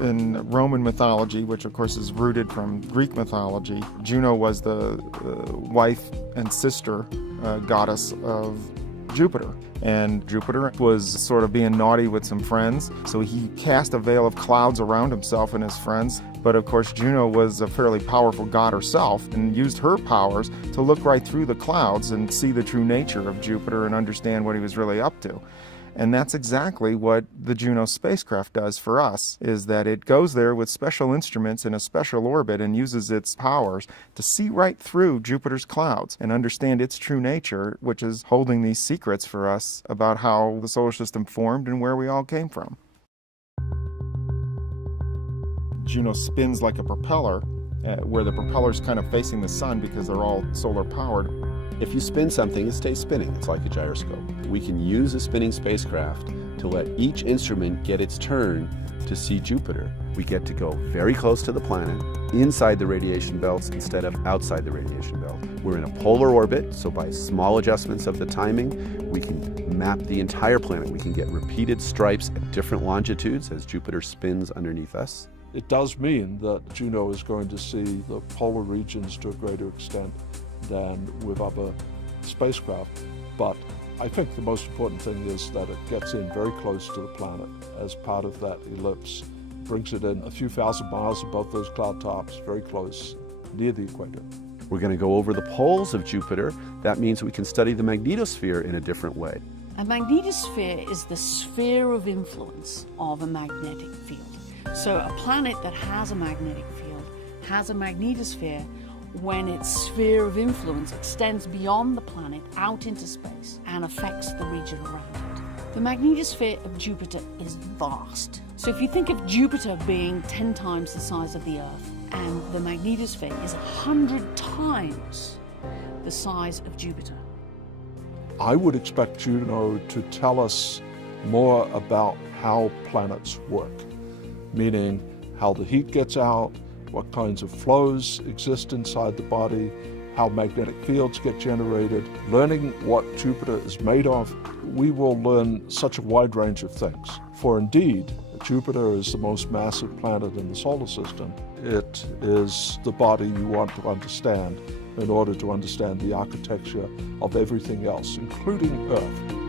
In Roman mythology, which of course is rooted from Greek mythology, Juno was the wife and sister goddess of Jupiter. And Jupiter was sort of being naughty with some friends, so he cast a veil of clouds around himself and his friends. But of course, Juno was a fairly powerful god herself and used her powers to look right through the clouds and see the true nature of Jupiter and understand what he was really up to. And that's exactly what the Juno spacecraft does for us, is that it goes there with special instruments in a special orbit and uses its powers to see right through Jupiter's clouds and understand its true nature, which is holding these secrets for us about how the solar system formed and where we all came from. Juno spins like a propeller, where the propeller's kind of facing the sun because they're all solar powered. If you spin something, it stays spinning. It's like a gyroscope. We can use a spinning spacecraft to let each instrument get its turn to see Jupiter. We get to go very close to the planet, inside the radiation belts instead of outside the radiation belt. We're in a polar orbit, so by small adjustments of the timing, we can map the entire planet. We can get repeated stripes at different longitudes as Jupiter spins underneath us. It does mean that Juno is going to see the polar regions to a greater extent than with other spacecraft, but I think the most important thing is that it gets in very close to the planet as part of that ellipse, brings it in a few thousand miles above those cloud tops, very close, near the equator. We're going to go over the poles of Jupiter. That means we can study the magnetosphere in a different way. A magnetosphere is the sphere of influence of a magnetic field. So a planet that has a magnetic field has a magnetosphere when its sphere of influence extends beyond the planet out into space and affects the region around it. The magnetosphere of Jupiter is vast. So if you think of Jupiter being 10 times the size of the Earth, and the magnetosphere is 100 times the size of Jupiter. I would expect Juno to tell us more about how planets work, meaning how the heat gets out, what kinds of flows exist inside the body, how magnetic fields get generated. Learning what Jupiter is made of, we will learn such a wide range of things. For indeed, Jupiter is the most massive planet in the solar system. It is the body you want to understand in order to understand the architecture of everything else, including Earth.